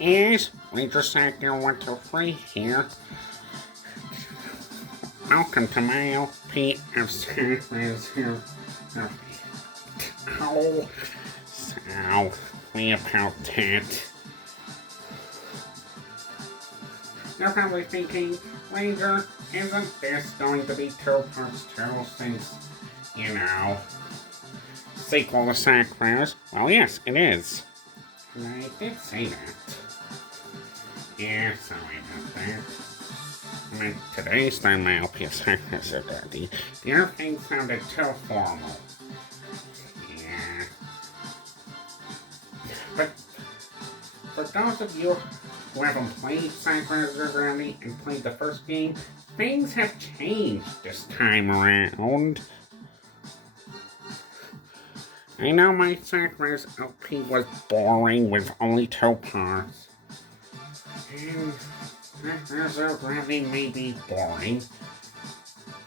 Yes, we just sat there 123 here. Welcome to my LP of Sandman's here. Ow. So, we about that. You're probably thinking, Ranger, isn't this going to be two parts too, since, sequel to Sackfires? Well, yes, it is. And I did say that. Yeah, sorry about that. I mean, today's time my LPS hackness are dirty. The other thing sounded too formal. Yeah. But for those of you who haven't played Cyclones Grounding and played the first game, things have changed this time around. I know my Cyclones LP was boring with only two parts. And Cyclones Grounding may be boring.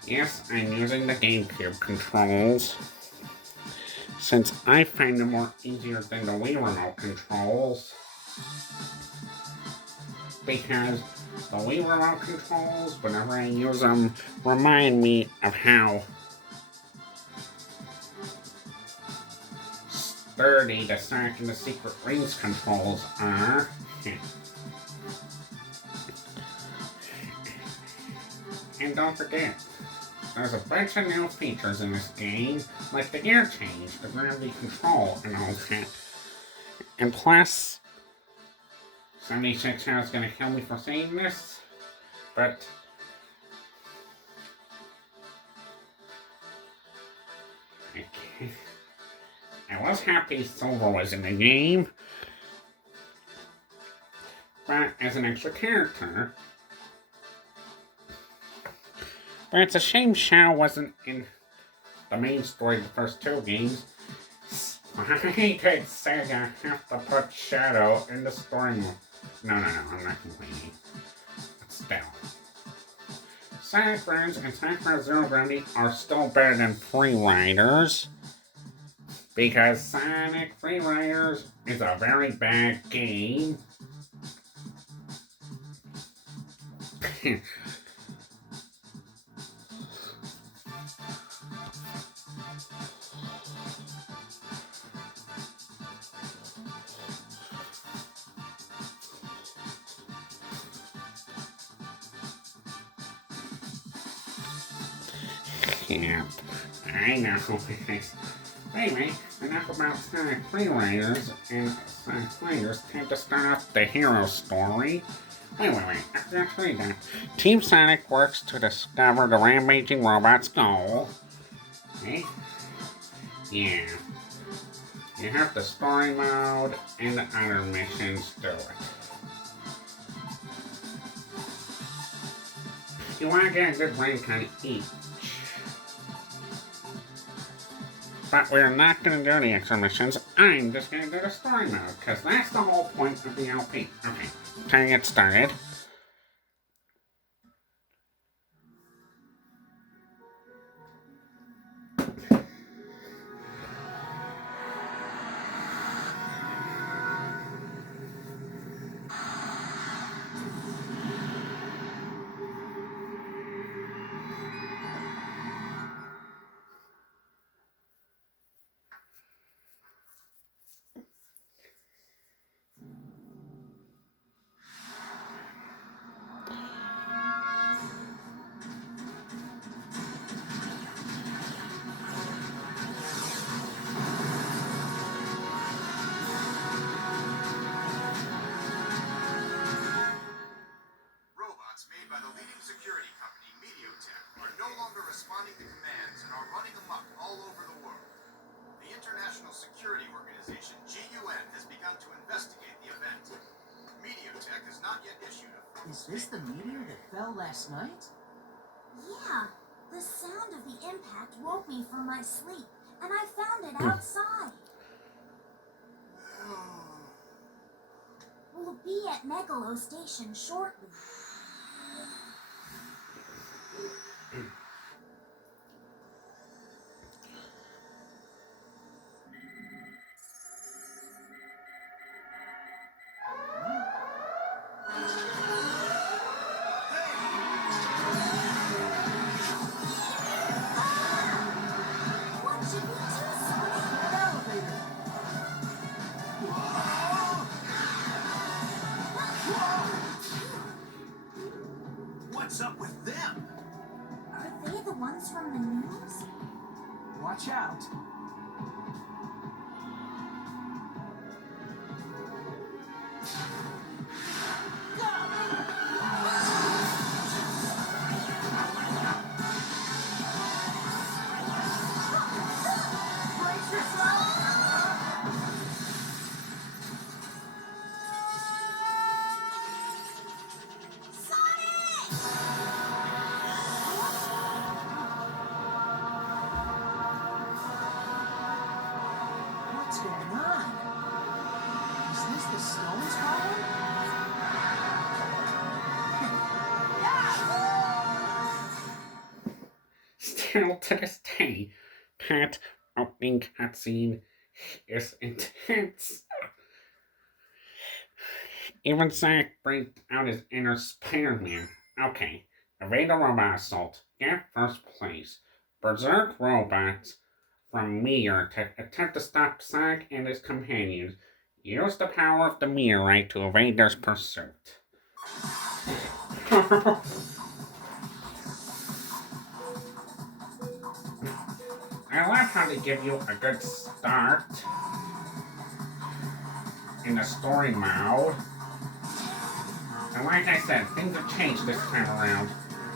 Yes, I'm using the GameCube controls, since I find them more easier than the Wii Remote controls. Because the Wii Remote controls, whenever I use them, remind me of how sturdy the Sonic and the Secret Rings controls are. And don't forget, there's a bunch of new features in this game, like the gear change, the gravity control, and all that. And plus, 76 Hours is gonna kill me for saying this, but I was happy Silver was in the game, but as an extra character. But it's a shame Shao wasn't in the main story of the first two games. Why did Sega have to put Shadow in the story mode? No, I'm not complaining. But still. Sonic Friends and Sonic Zero Gravity are still better than Free Riders. Because Sonic Free Riders is a very bad game. Yeah, I know. Anyway, enough about Sonic Free Riders and Sonic Fighters. Time to start off the hero story. Wait, I forgot to read that. Team Sonic works to discover the rampaging robot's goal. Okay? Yeah. You have the story mode and the other missions do it. You want to get a good rank on each. But we're not going to do the extra missions. I'm just going to do the story mode, because that's the whole point of the LP. Okay, time to get started. Security company Mediotech are no longer responding to commands and are running amok all over the world. The International Security Organization, GUN, has begun to investigate the event. Mediotech has not yet issued a... Is this the meteor that fell last night? Yeah. The sound of the impact woke me from my sleep, and I found it outside. We'll be at Megalo Station shortly. things from the news? Watch out. Brace yourself! Sonic! What's going on? Is this the stone's problem? Still to this day, that opening cutscene is intense. Even Sonic breathed out his inner Spider-Man. Okay, evade a robot assault. Get first place. Berserk robots from Meteor to attempt to stop Sonic and his companions. Use the power of the meteorite to evade their pursuit. I love how they give you a good start in the story mode. And like I said, things have changed this time around.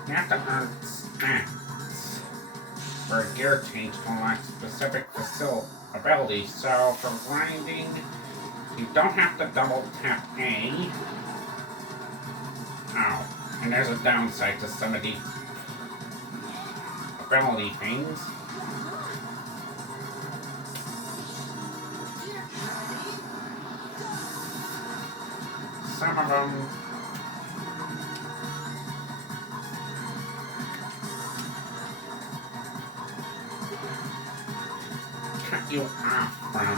You have to earn stats for a gear change to unlock specific abilities. So for grinding, you don't have to double tap A. Oh, and there's a downside to some of the ability things. Some of them cut you off from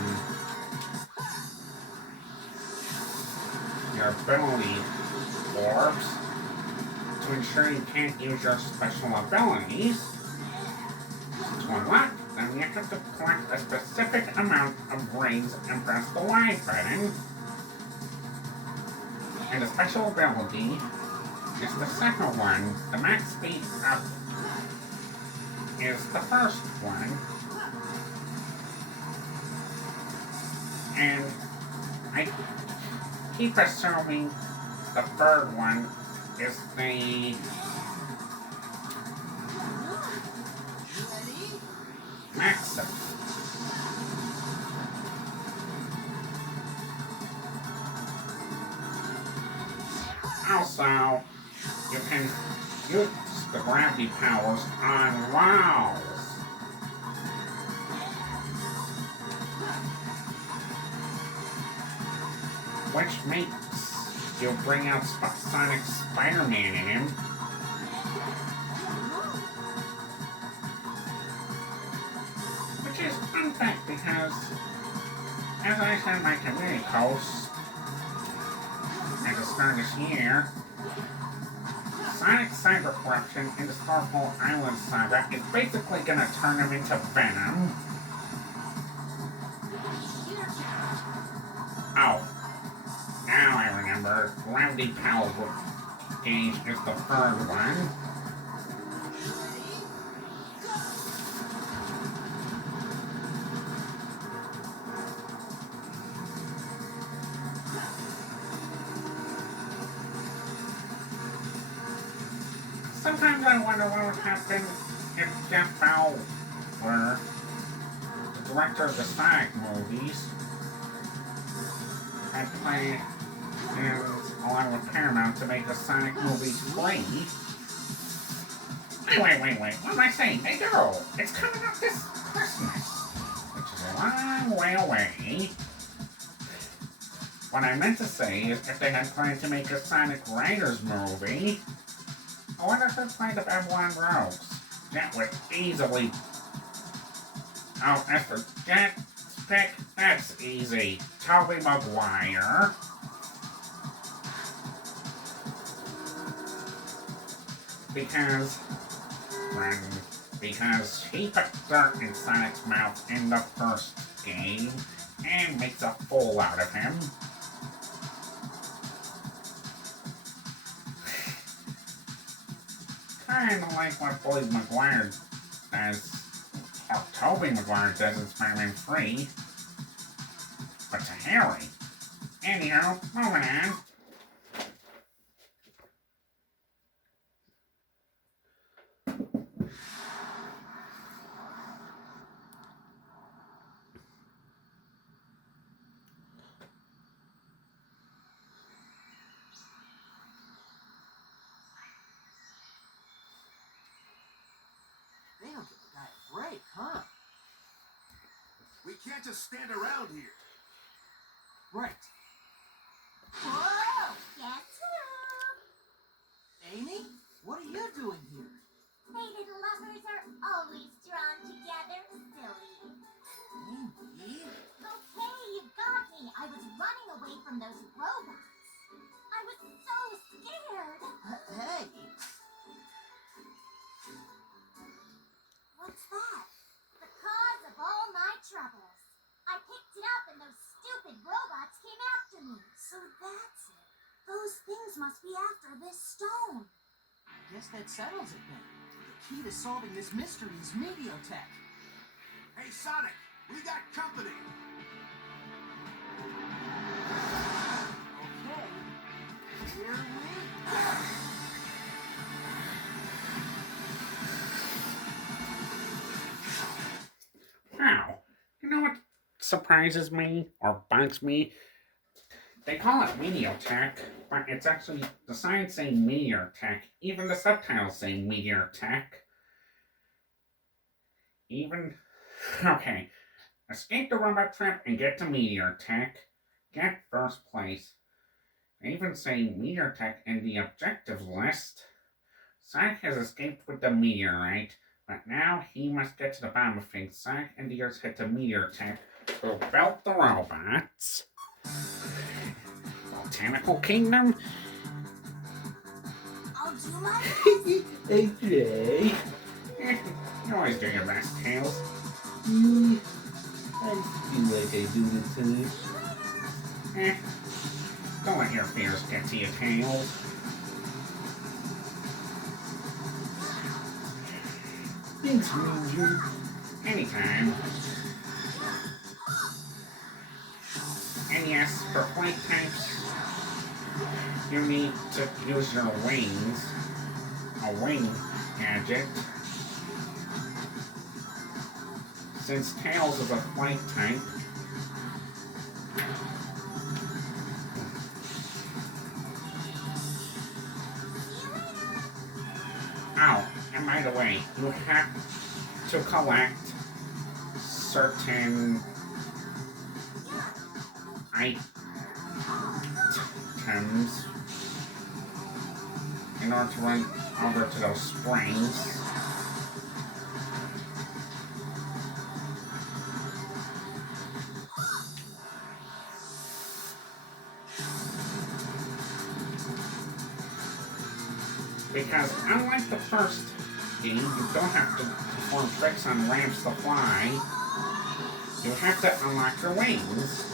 your ability orbs to ensure you can't use your special abilities. To unlock them, you have to collect a specific amount of rings and press the Y button. And the special ability is the second one. The max speed up is the first one. And I keep assuming the third one is the maximum. Also, you can use the gravity powers on walls. Which makes you bring out Sonic Spider-Man in him. Which is fun fact because, as I said in my community post at the start of this year, Sonic Cyber Corruption in the Starfall Island saga is basically gonna turn him into Venom. Oh, now I remember. Gravity Power Gauge is the third one. Sometimes I wonder what would happen if Jeff Fowler, the director of the Sonic movies, had played along with Paramount to make the Sonic movies free. Wait, what am I saying? They do! It's coming up this Christmas, which is a long way away. What I meant to say is if they had planned to make a Sonic Riders movie, I wonder if they played the Babylon Rogues. That would easily... Oh, as for Jetpack, that's easy. Tobey Maguire. Because he put dirt in Sonic's mouth in the first game and makes a fool out of him. Kinda like what Tobey Maguire as Tobey Maguire does in Spider-Man 3. But to Harry. Anyhow, moving on. They don't give the guy a break, huh? We can't just stand around here. Right. Whoa! Guess who? Amy, what are you doing here? Fated lovers are always drawn together, silly. Amy? Okay, you got me. I was running away from those robots. I was so scared. Hey, What's that? The cause of all my troubles. I picked it up and those stupid robots came after me. So that's it. Those things must be after this stone. I guess that settles it then. The key to solving this mystery is Mediotech. Hey, Sonic, we got company. Okay, here we go. Wow. You know what surprises me or bugs me? They call it Mediotech, but it's actually the signs say Meteor Tech. Even the subtitles say Meteor Tech. Okay. Escape the robot trap and get to Meteor Tech. Get first place. They even say Meteor Tech in the objective list. Sonic has escaped with the meteorite, but now he must get to the bottom of things. Sonic and the Earth head to Meteor Tech to belt the robots. Botanical Kingdom? I'll do my best. Okay. You always do your best, Tails. I feel like I do this time. Don't let your fears get to you, Tails. Thanks, Ranger. Anytime. And yes, for flight types, you need to use your wings. A wing gadget. Since Tails is a flight type, oh, and by the way, you have to collect certain items in order to run over to those springs. Because unlike the first game, you don't have to perform tricks on ramps to fly. You have to unlock your wings.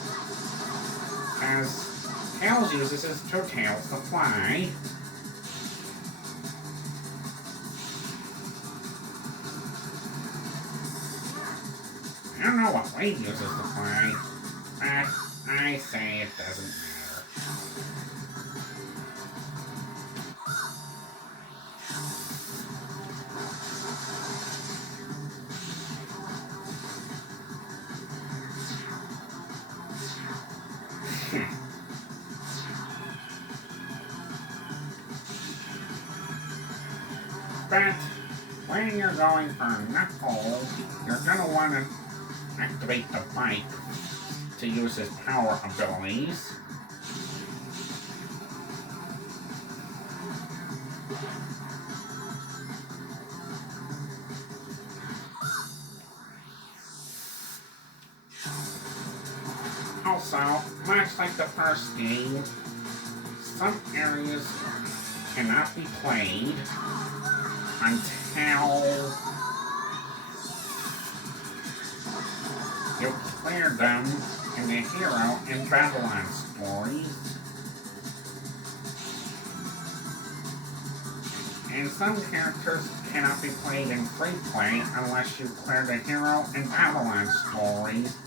As Tails uses his two tails to fly. I don't know what Wade uses to fly, but I say it doesn't matter. But when you're going for Knuckles, you're gonna want to activate the bike to use his power abilities. Also, much like the first game, some areas cannot be played until you clear them in the Hero and Babylon stories. And some characters cannot be played in free play unless you clear the hero and Babylon stories.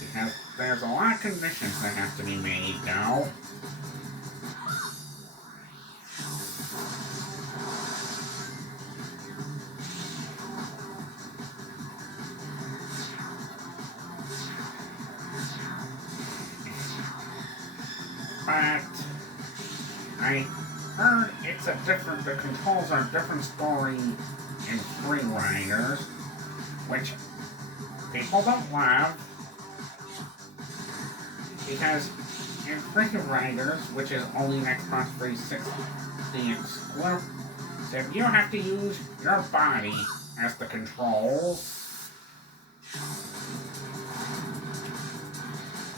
Because there's a lot of conditions that have to be made, though. But I heard the controls are a different story in Free Riders, which people don't love, because in Free Riders, which is only an Xbox 360 exclusive, you have to use your body as the controls.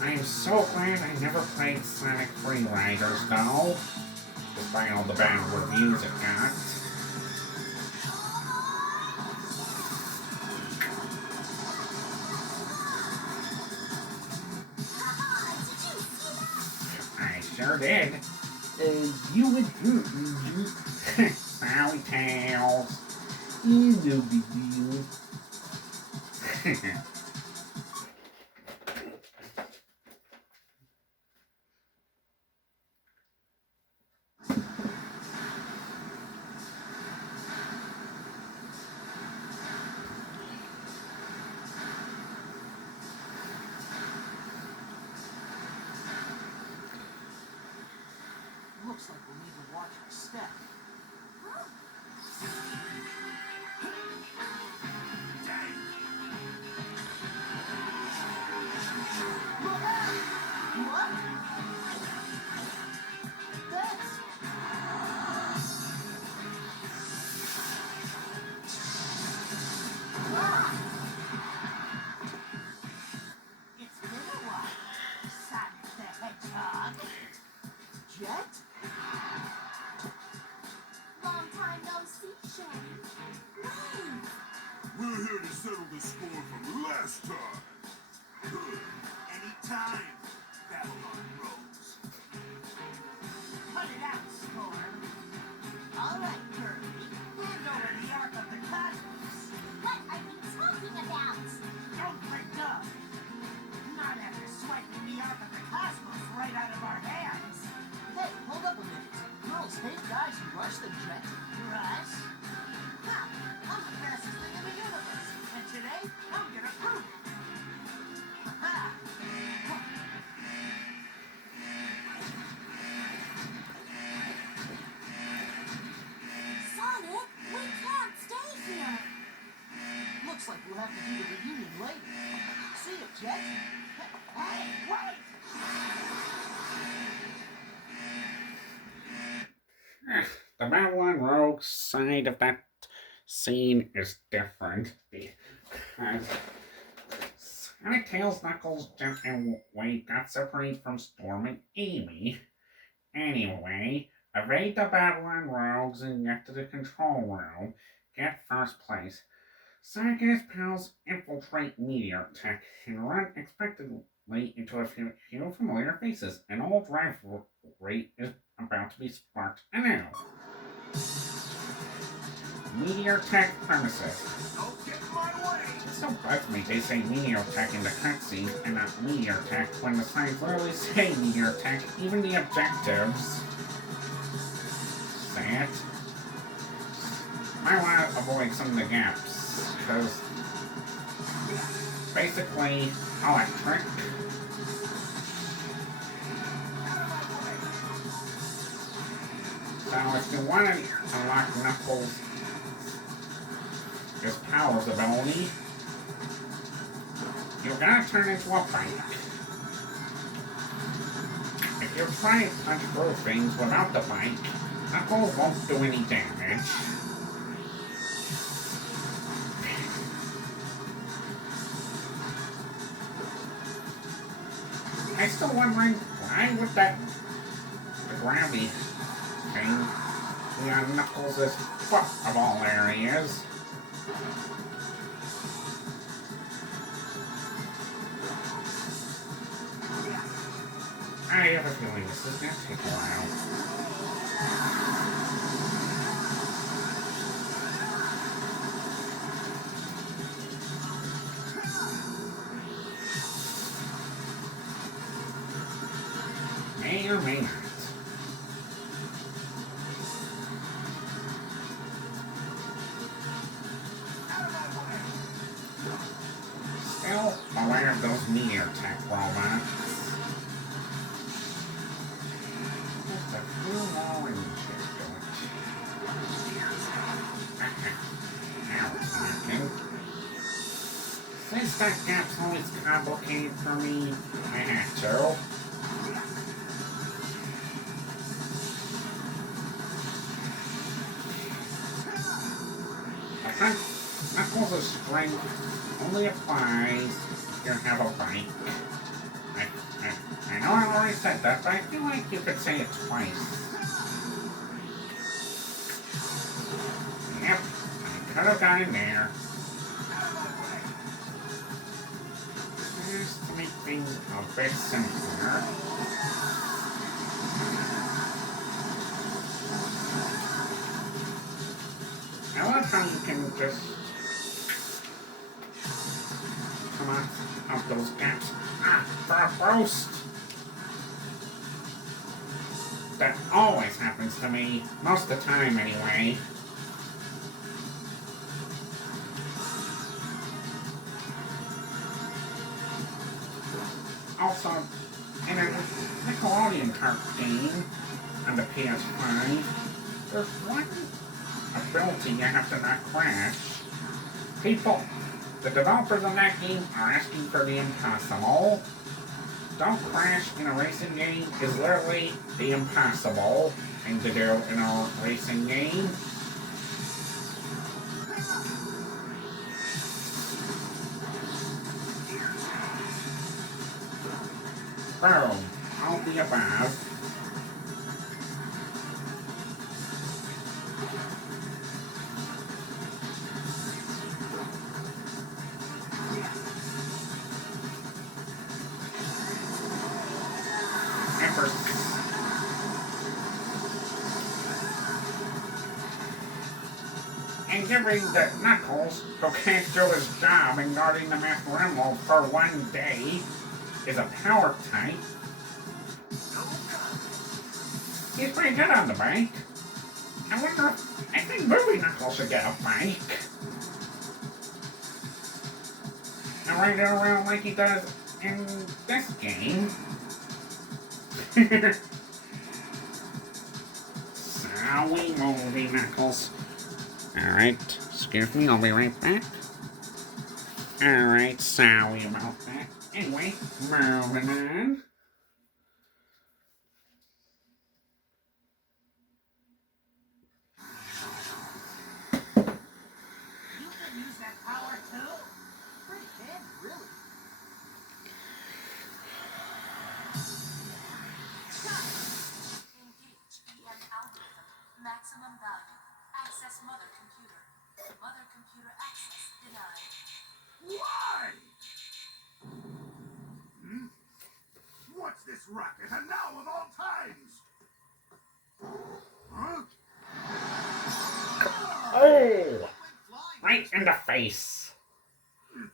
I am so glad I never played Sonic Free Riders, though, despite all the bad reviews it got. I sure did. You would hurt. Sorry, Tails. No big deal. Looks like we need to watch our step. Look out! What? That's... Ah! It's been a while, Sonic the Hedgehog. Jet? Long time no see, Shaggy. Wait. We're here to settle the score from last time. Good. Anytime, Babylon Rose. Cut it out, Storm. All right, Kirby. Hand over the Ark of the Cosmos. What are you talking about? Don't break up. Not after swiping the Ark of the Cosmos right out of our hands. Hey, hold up a minute. Girls hate guys who rush the jet. Rush? Ha! I'm the fastest thing in the universe. And today, I'm gonna prove it. Ha! Sonic, we can't stay here. Looks like we'll have to do the reunion later. See you, Jet. Hey, wait! The Babylon Rogue side of that scene is different because Sonic, Tails, Knuckles, Jet, and Wade got separated from Storm and Amy. Anyway, evade the Babylon Rogues and get to the control room. Get first place. Sonic and his pals infiltrate Meteor Tech and run unexpectedly into a few familiar faces. An old rivalry is about to be sparked anew. Meteor Tech premises. Don't get in my way. It so bugs me they say Meteor Tech in the cutscenes and not Meteor Tech when the signs literally say Meteor Tech, even the objectives. Say it. I want to avoid some of the gaps, because basically electric. So if you want to unlock Knuckles' his powers ability, you gotta turn into a bike. If you try to punch through things without the bike, Knuckles won't do any damage. I'm still wondering why would the gravity thing be on Knuckles' foot of all areas? I have a feeling this is gonna take a while. May or may not. Still aware of those meteor tech robots. Just a few more inches to it. Now it's working. Since that gap's always complicated for me, I had to. Knuckles' strength only applies if you have a bike. I know I already said that, but I feel like you could say it twice. Yep, I could have got in there. Just to make things a bit simpler. I love how you can just come out those gaps. For a roast! That always happens to me, most of the time anyway. Also, in a Nickelodeon cart game on the PS5, there's one ability you have to not crash. People, the developers of that game are asking for the impossible. Don't crash in a racing game is literally the impossible thing to do in a racing game. Boom, all the above. And giving the Knuckles, who can't do his job in guarding the Master Emerald for one day, is a power type. He's pretty good on the bike. I wonder if I think Movie Knuckles should get a bike. And ride it around like he does in this game. Sorry, Movie Knuckles. Alright, excuse me, I'll be right back. Alright, sorry about that. Anyway, moving on. You can use that power too? Pretty handy, really. Engage EM algorithm. Maximum value. Access mother computer. Mother computer access denied. Why? What's this racket? And now of all times? Huh? Oh! Right in the face. Do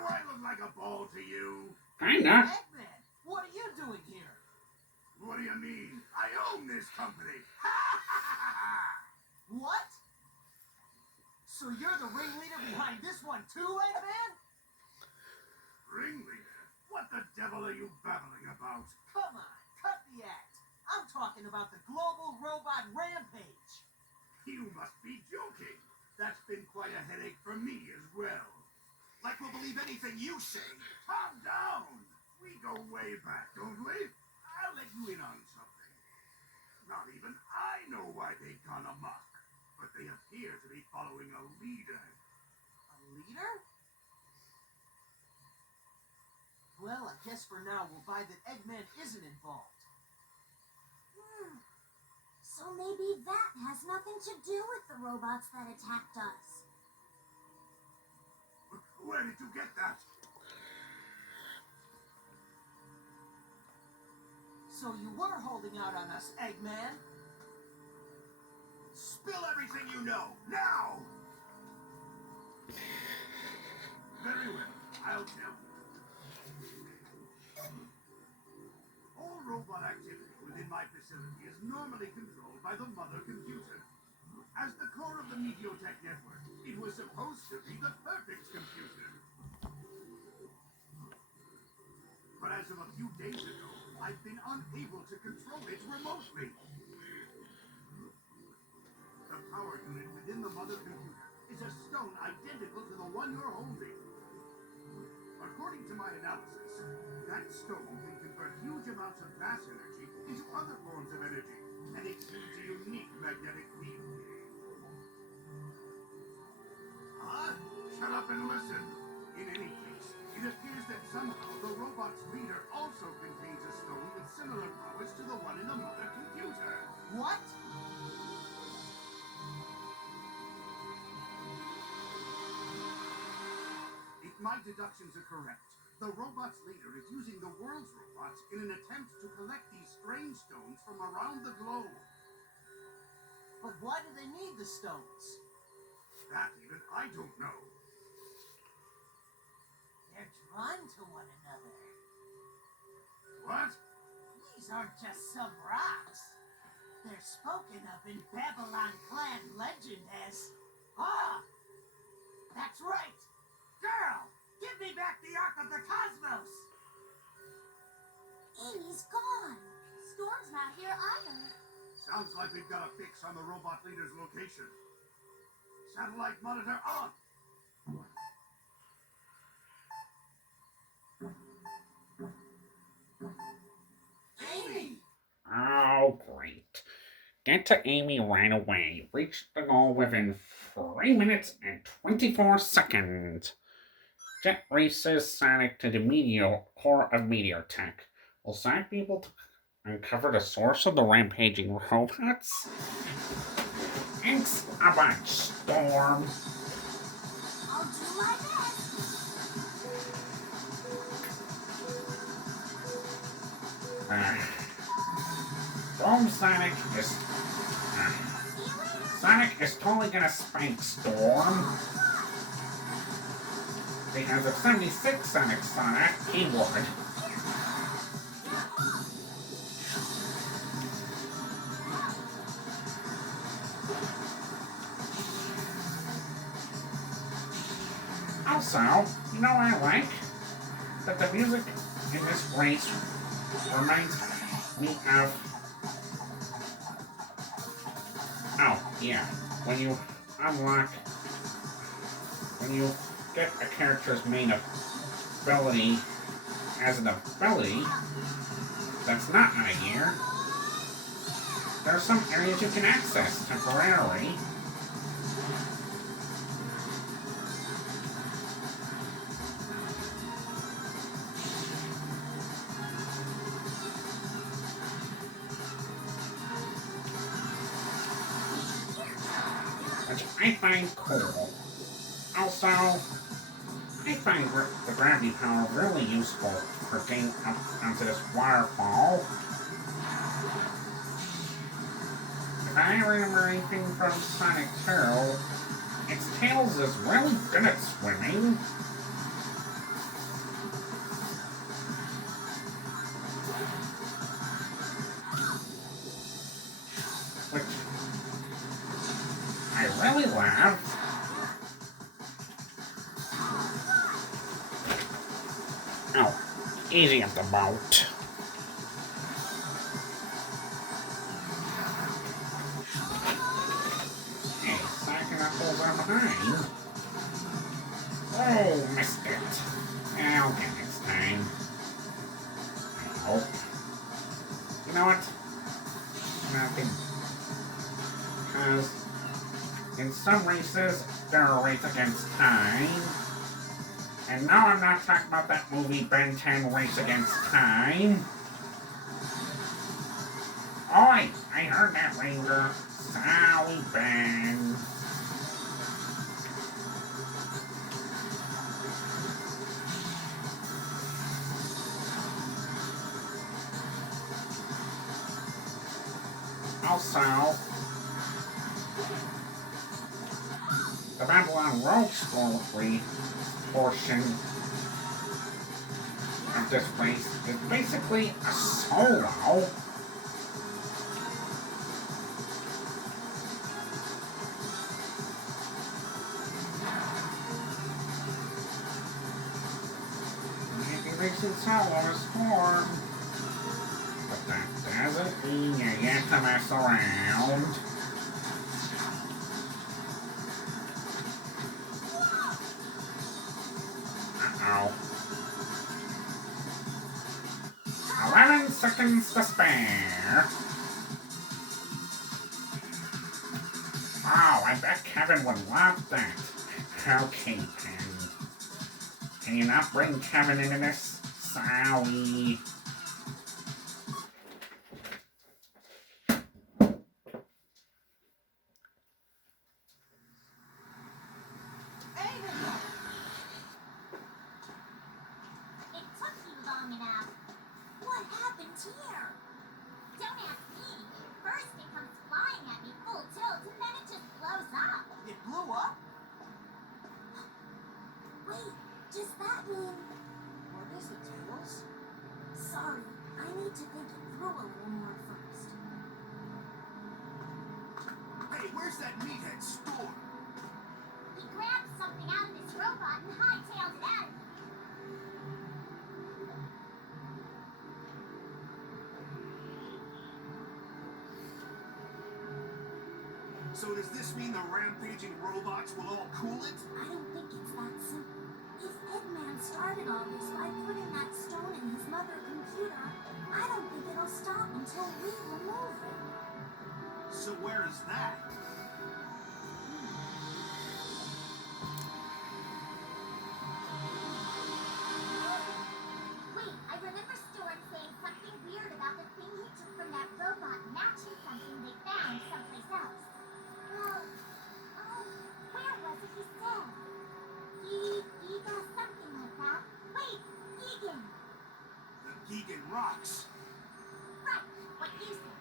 I look like a ball to you? Kinda. Eggman, what are you doing here? What do you mean? I own this company. What? So you're the ringleader behind this one too, Eggman? Ringleader? What the devil are you babbling about? Come on, cut the act. I'm talking about the global robot rampage. You must be joking. That's been quite a headache for me as well. Like we'll believe anything you say. Calm down. We go way back, don't we? I'll let you in on something. Not even I know why they've gone amok. But they appear to be following a leader. A leader? Well, I guess for now we'll buy that Eggman isn't involved. So maybe that has nothing to do with the robots that attacked us. Where did you get that? So you were holding out on us, Eggman? Spill everything you know, now! Very well, I'll tell you. All robots my facility is normally controlled by the mother computer. As the core of the Mediotech network, it was supposed to be the perfect computer. But as of a few days ago, I've been unable to control it remotely. The power unit within the mother computer is a stone identical to the one you're holding. According to my analysis, that stone can convert huge amounts of mass energy into other forms of energy and exudes a unique magnetic field. Huh? Shut up and listen. In any case, it appears that somehow the robot's leader also contains a stone with similar powers to the one in the mother computer. What? If my deductions are correct, the robot's leader is using the world's robots in an attempt to collect these strange stones from around the globe. But why do they need the stones? That even I don't know. They're drawn to one another. What? These aren't just some rocks. They're spoken of in Babylon clan legend as... Ah! That's right! Girl! Give me back the Ark of the Cosmos! Amy's gone. Storm's not here either. Sounds like we've got a fix on the robot leader's location. Satellite monitor on! Amy! Oh, great. Get to Amy right away. Reach the goal within 3 minutes and 24 seconds. Jet races Sonic to the core of Mediotech. Will Sonic be able to uncover the source of the rampaging robots? Thanks a bunch, Storm. I'll do my best. Sonic is... Sonic is totally gonna spank Storm. Because if 76 Sonic saw that, he would. Also, you know what I like? That the music in this race reminds me of... Oh, yeah. When you get a character's main ability as an ability that's not on a gear, there are some areas you can access temporarily. Which I find cool. Also, I find the gravity power really useful for getting up onto this waterfall. If I remember anything from Sonic 2, its Tails is really good at swimming. Which I really love. Oh, easy up the boat. Hey, Sonic apples are behind. Oh, missed it. I'll get next time. I hope. You know what? Nothing. Because in some races, there are race against time. And now I'm not talking about that movie Ben 10 Race Against Time. Oi, I heard that, Ranger. Sorry, Ben. Also, the Babylon Road story portion of this race is basically a solo. Operation Solo Storm. But that doesn't mean you get to mess around. Uh-oh. 11 seconds to spare. Oh, I bet Kevin would love that. Okay, Penny. Can you not bring Kevin into this? Sorry. Aiden! It took you long enough. What happened here? Don't ask me. First it comes flying at me full tilt and then it just blows up. It blew up? Wait, does that mean... What is it, Tails? Sorry, I need to think it through a little more first. Hey, where's that meathead store? He grabbed something out of his robot and hightailed it out of me. So does this mean the rampaging robots will all cool it? I don't think it's that simple. If Eggman started all this by putting that stone in his mother computer, I don't think it'll stop until we remove it. So where is that? Wait, I remember Storm saying something weird about the thing he took from that robot matching something they found someplace else. Well, where was it he said? He does something like that. Wait, Egan! The Gigan Rocks. Right, what you said.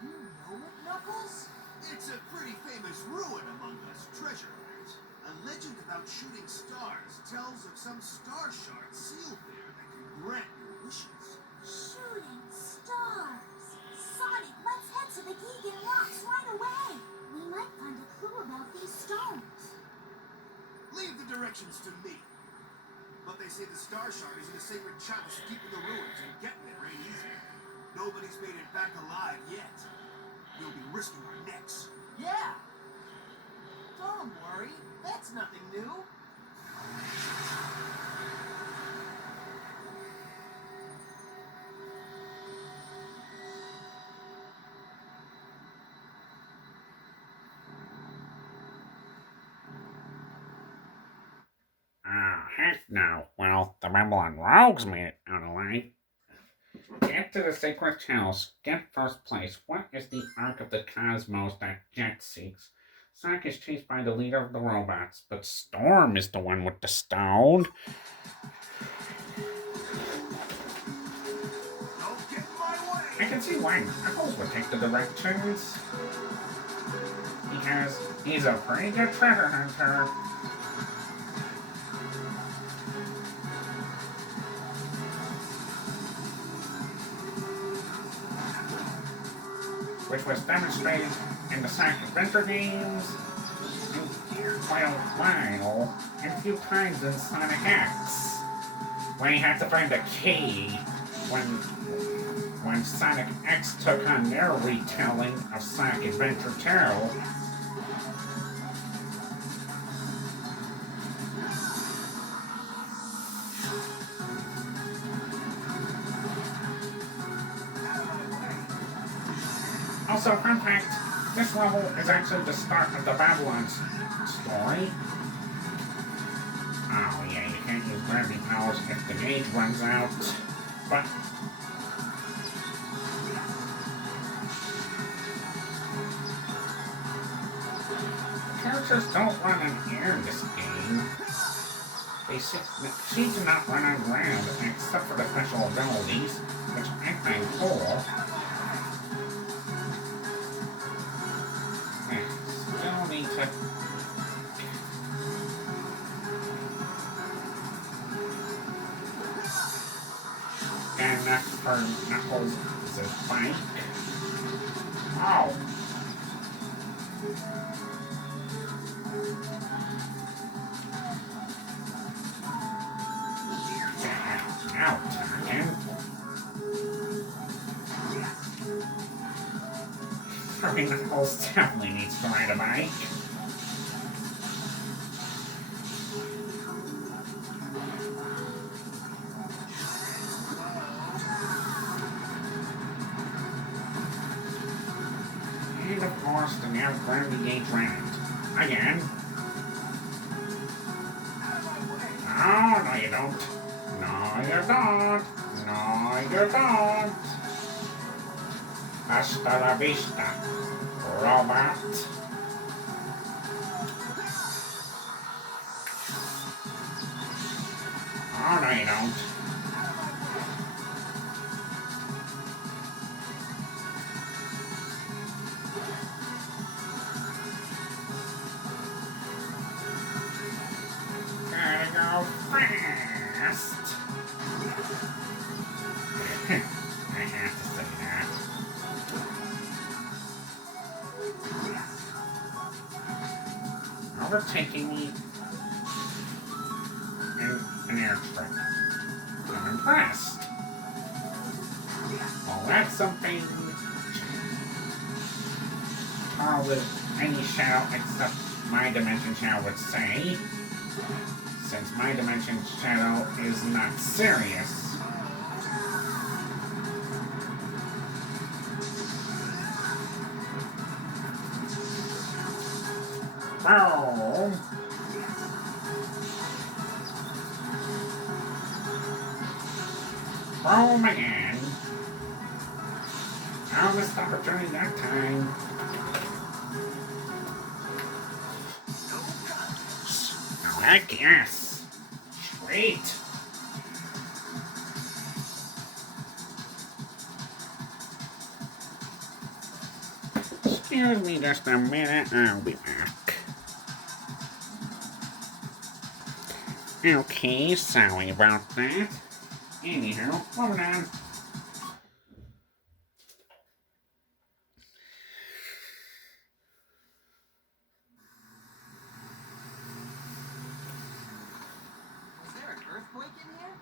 You know it, Knuckles? It's a pretty famous ruin among us treasure hunters. A legend about shooting stars tells of some star shards sealed there that can grant your wishes. Shooting stars. Sonic, let's head to the Gigan Rocks right away. We might find a clue about these stones. Leave the directions to me. But they say the star shard is in a sacred chalice deep in the ruins, and getting there ain't easy. Nobody's made it back alive yet. We'll be risking our necks. Yeah. Don't worry, that's nothing new. Heck no. Well, the Babylon Rogues made it out alive. Get to the Sacred Chalice. Get first place. What is the Ark of the Cosmos that Jet seeks? Sonic is chased by the leader of the robots, but Storm is the one with the stone. Don't get in my way! I can see why Knuckles would take the directions. Because he's a pretty good treasure hunter. Which was demonstrated in the Sonic Adventure games, while and a few times in Sonic X, when he had to find a key when Sonic X took on their retelling of Sonic Adventure 2. Also, fun fact, this level is actually the start of the Babylon story. Oh yeah, you can't use gravity powers if the gauge runs out, but... Characters don't run in air in this game. They seem to not run on ground, except for the special abilities, which I find cool. Still need to... And next for Knuckles is a bike. Oh! Harvey Knuckles definitely needs to ride a bike. And of course, the now Gravity Gate Round. Again. Oh, no you don't. No you don't. No you don't. Hasta la vista, robot. Oh, no you don't. Gotta go fast. I have to say that. Overtaking me in an air trick. I'm impressed. Well, that's something probably any shadow except my dimension shadow would say. Since my dimension shadow is not serious. Boom! Boom again. I missed opportunity that time. Oh, heck yes. Sweet. Excuse me just a minute, I'll be back. Okay, sorry about that. Anyhow, moving on. Was there an earthquake in here?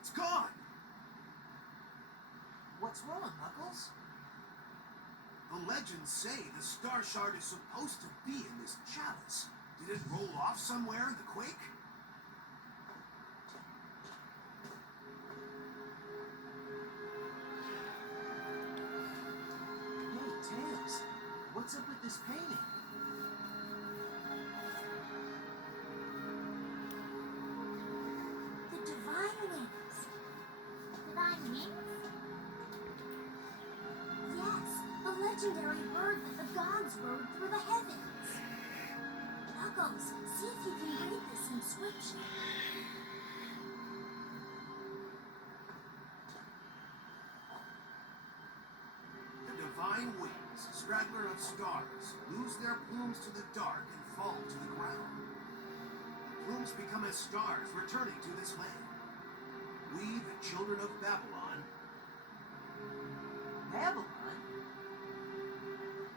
It's gone. What's wrong, Knuckles? The legends say the Star Shard is supposed to be in this chalice. Did it roll off somewhere in the quake? Hey, Tails, what's up with this painting? The Divine Wings. Divine Wings? Yes, the legendary bird that the gods rode through the heavens. Knuckles, see if you can read this inscription. The Divine Wings, straggler of stars, lose their plumes to the dark and fall to the ground. The plumes become as stars returning to this land. We, the children of Babylon, Babylon?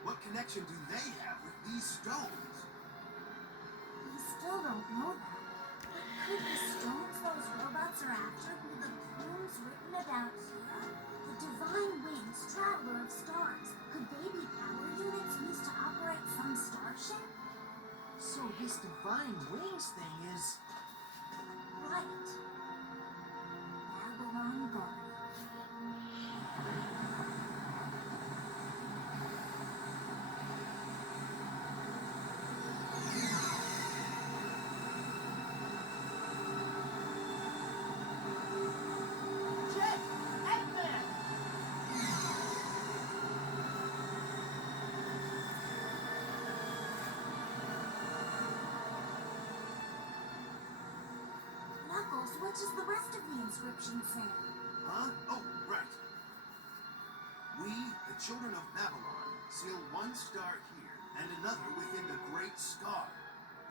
what connection do they have with these stones? We still don't know that. But could the stones those robots are after be the plumes written about here? The Divine Wings, Traveler of Stars. Could they be power units used to operate some starship? So this Divine Wings thing is... Right. Babylon Guardian. Jet! Eggman! Knuckles, what does the rest of the inscription say? Huh? Oh, right. We, the children of Babylon, seal one star here and another within the great scar,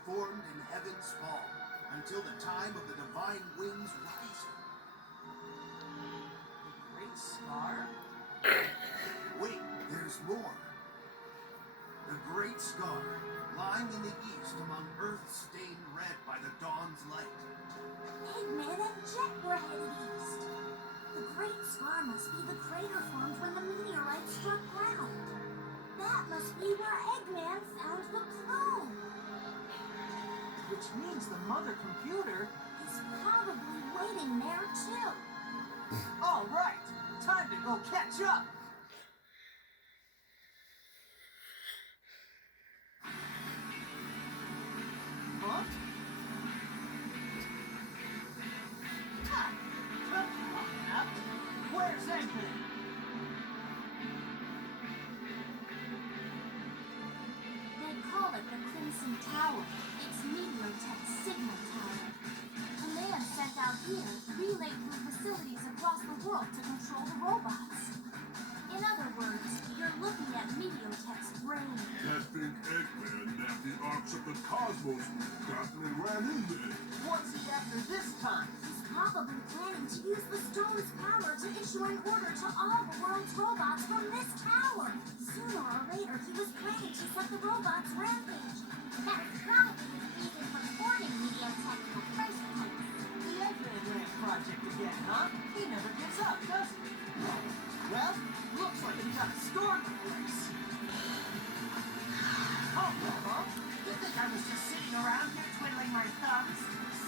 formed in heaven's fall, until the time of the divine wings rising. The Great Scar? Wait, there's more. The Great Scar, lying in the east among Earth stained red by the dawn's light. Eggman and Jet were headed east. The Great Scar must be the crater formed when the meteorite struck ground. That must be where Eggman found the plume. Which means the mother computer. He's probably waiting there too. All right, time to go catch up. Huh? Where's Eggman? They call it the Crimson Tower. It's Meteorotech's signal tower. Command sent out here relayed through facilities across the world to control the robots. In other words, you're looking at Meteorotech's brain. That big Eggman nabbed the arcs of the cosmos gotten and ran in there. What's he after this time? He's probably planning to use the stone's power to issue an order to all the world's robots from this tower. Sooner or later, he was planning to set the robots rampage. That was probably his reason for forming Meteorotech in the first place. The Eggman Land project again, huh? He never gives up, does he? Well, looks like we got a storm in place. Oh, huh? You think I was just sitting around here twiddling my thumbs?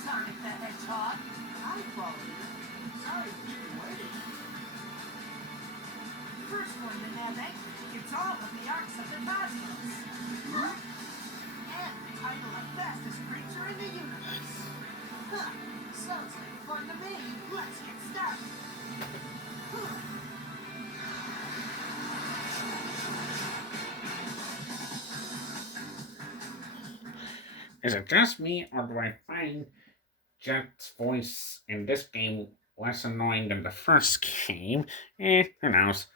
Sonic the Hedgehog? I followed you. Sorry to keep you waiting. First one to Namek gets all of the arcs of the cosmos. And the title of fastest creature in the universe. Huh. Sounds like fun to me. Let's get started. Is it just me, or do I find Jet's voice in this game less annoying than the first game? Who knows.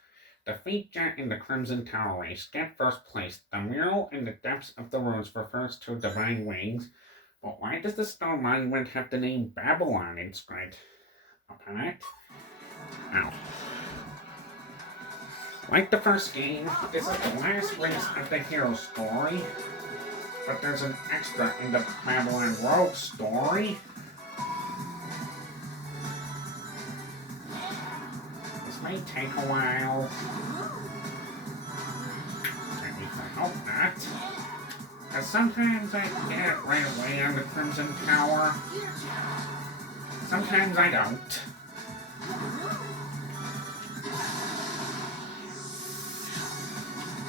Defeat Jet in the Crimson Tower race. Get first place. The mural in the depths of the ruins refers to divine wings. But why does the stone monument have the name Babylon inscribed upon it? Ow. Like the first game, this is the last race of the hero story. But there's an extra in the Babylon Rogue story. This may take a while. At least I hope not. Because sometimes I get it right away on the Crimson Tower. Sometimes I don't.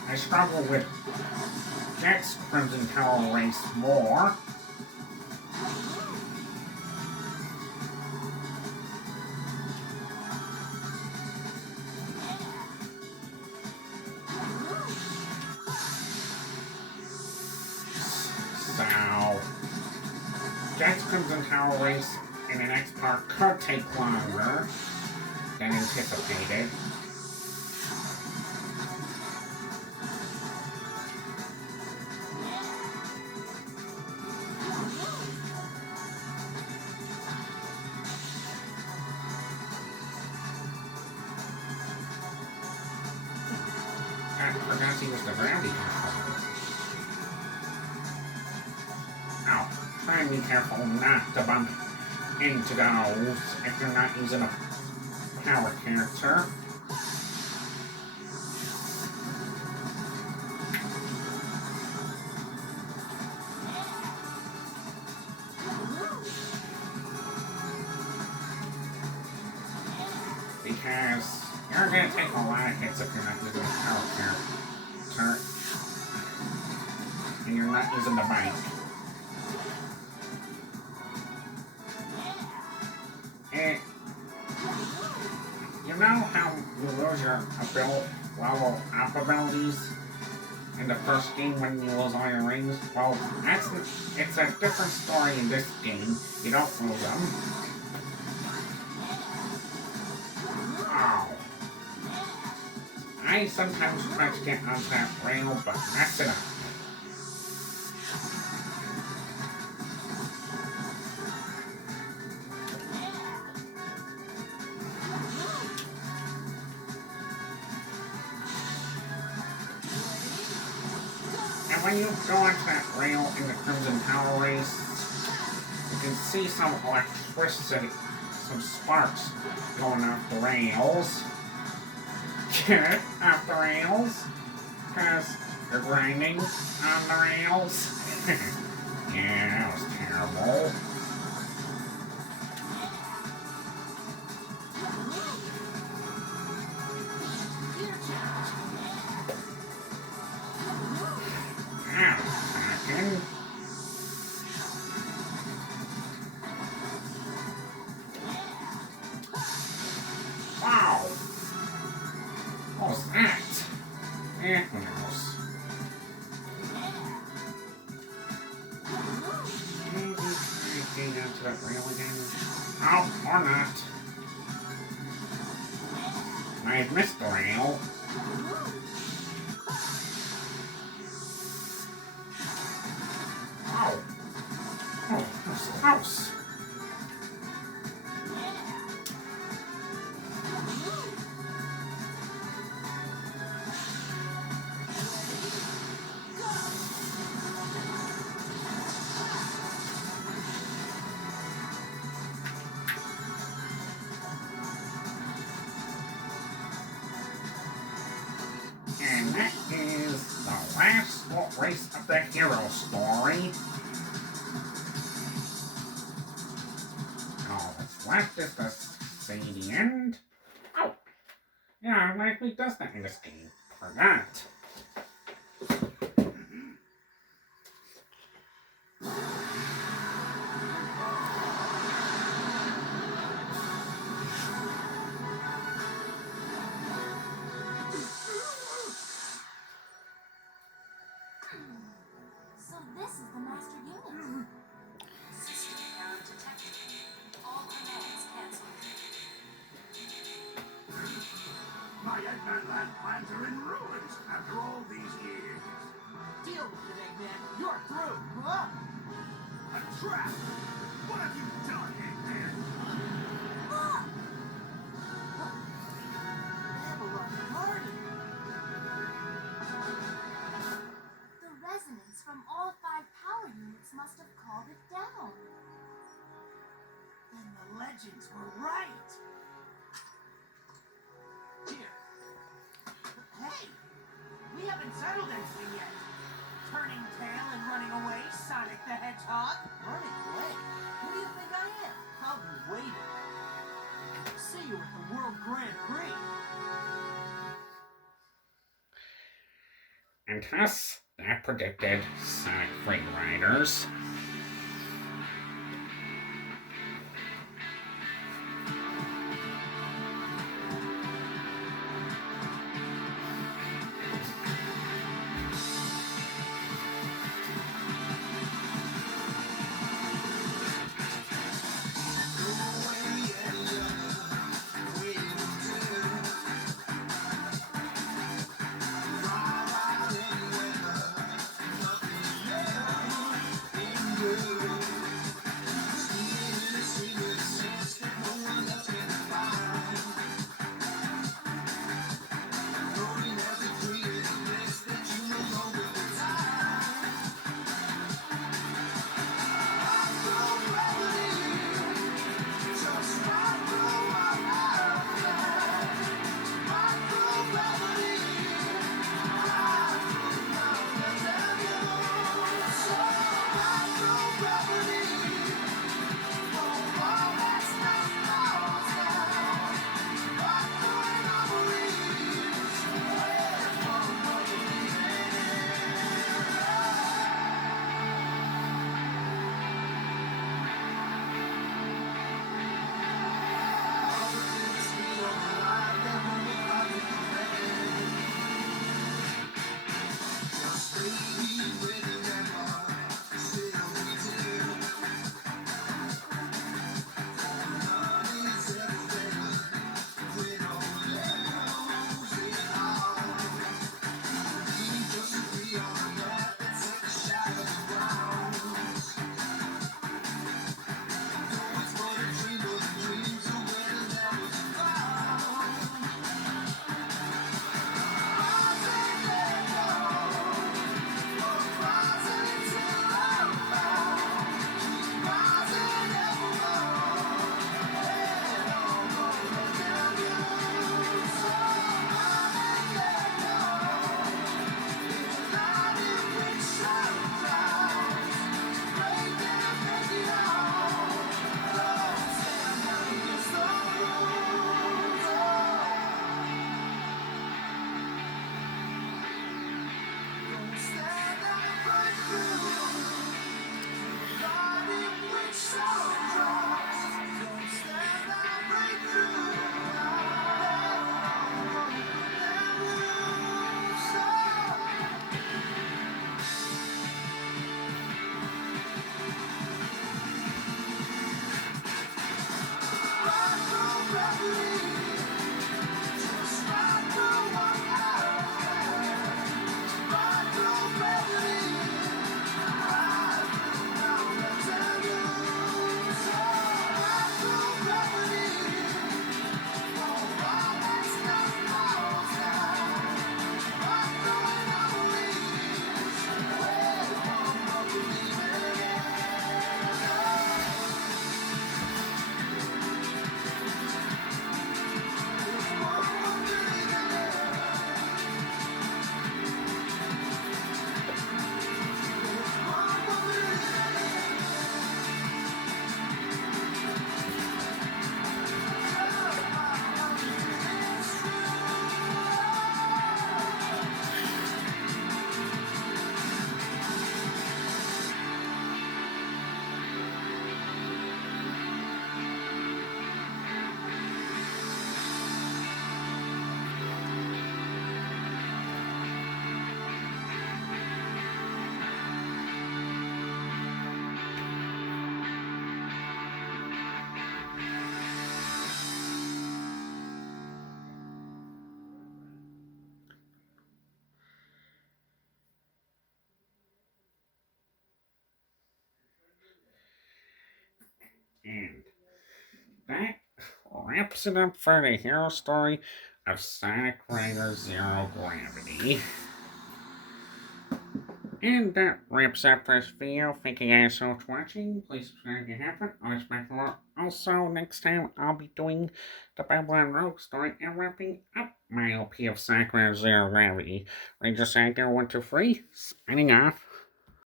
I struggle with Jet's Crimson Tower race more. So, Jet's Crimson Tower race in the next part could take longer than anticipated. I forgot he was the gravity controller. Ow. Try and be careful not to bump into those if you're not using a power character. Because you're gonna take a lot of hits if you're not using a power character. And you're not using the bike. And you know how you lose your level up abilities in the first game when you lose all your rings? Well, it's a different story in this game. You don't lose them. Oh. I sometimes try to get onto that rail, but mess it up. when you go onto that rail in the Crimson Tower race, you can see some electricity, some sparks going off the rails. Get it? Off the rails? Because you're grinding on the rails? Yeah, that was terrible. That was shocking. Wow! What was that? Eh, who knows? Maybe try getting onto that rail again. Oh, or not. I missed the rail. Oh! Oh, that was close. And that is the last race of the hero story. All that's left is to see the end. Oh, yeah, it likely does that in this game. Forgot. So this is the master unit. System error detected. All commands cancelled. My Eggman Land plans are in ruins after all these years. Deal with it, Eggman. You're through. Huh? A trap! What have you done, Eggman? Babylon party. The resonance from all 5 power units must have called it down. Then the legends were right. Here. Hey, we haven't settled anything yet. Turning tail and running away, Sonic the Hedgehog. Running away? Who do you think I am? I'll be waiting. See you at the World Grand Prix. And thus, that predicted Sonic Free Riders. And that wraps it up for the hero story of Sonic Rider Zero Gravity. And that wraps up this video. Thank you guys so much for watching. Please subscribe if you haven't. Always back for more. Also, next time I'll be doing the Babylon Rogue story and wrapping up my OP of Sonic Rider Zero Gravity. Ranger Sager 123, signing off.